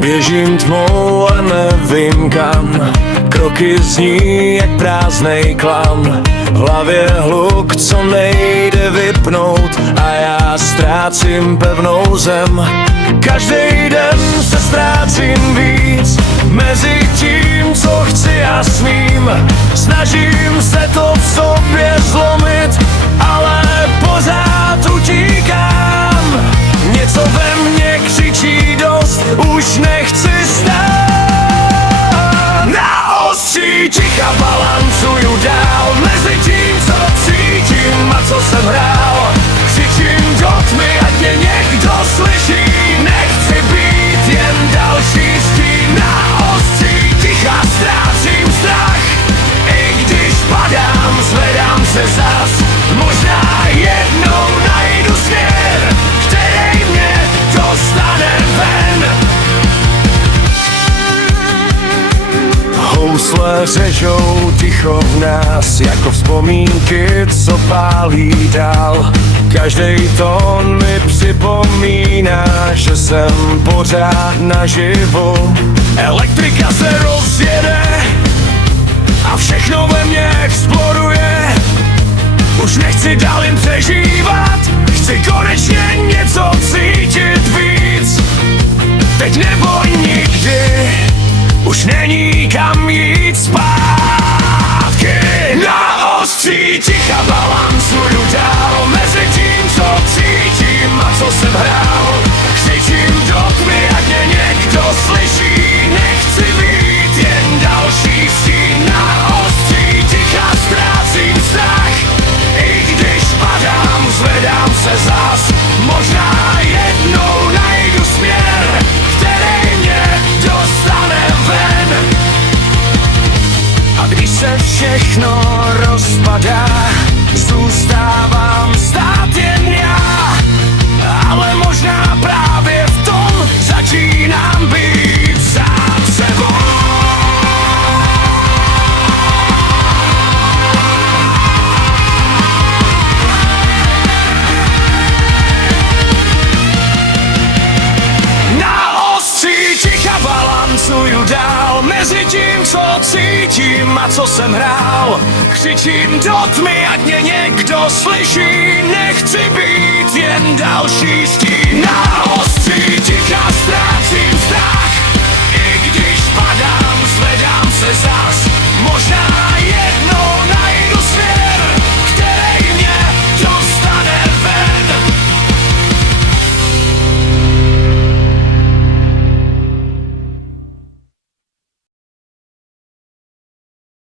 Běžím tmou a nevím kam, kroky zní jak prázdnej klam. V hlavě hluk, co nejde vypnout, a já ztrácím pevnou zem. Každý den se ztrácím víc mezi tím, co chci a smím. Snažím se to v sobě zlomit, ale pořád utíkám. Něco ve mně křičí dost, už nechci stát. Na ostří ticha balancuju dál mezi tím, co cítím a co jsem hrál. Křičím do tmy, ať mě někdo slyší. Nechci být jen další stín. Na ostří ticha ztrácím strach. I když padám, zvedám se zas. Možná jednou najdu směr, který mě dostane ven. Housle řežou ticho v nás, jako vzpomínky, co pálí dál. Každej tón mi připomíná, že jsem pořád naživu. Elektrika se rozjede a všechno ve mně exploduje. Už nechci dál jen přežívat, chci konečně něco cítit víc. Teď nebo nikdy, už není kam jít zpátky. Na ostří ticha balancuju dál mezi tím, co cítím a co jsem hrál. Křičím do tmy, ať mě někdo slyší. Nechci být jen další stín. Na ostří ticha ztrácím strach. I když padám, zvedám se zas. Možná jednou najdu směr, který mě dostane ven. A když se všechno rozpadá, zůstávám stát jen já. Ale možná právě v tom začínám být sám sebou. Balancuju dál mezi tím, co cítím a co jsem hrál. Křičím do tmy, ať mě někdo slyší. Nechci být jen další stín. Na ostří ticha ztrácím strach.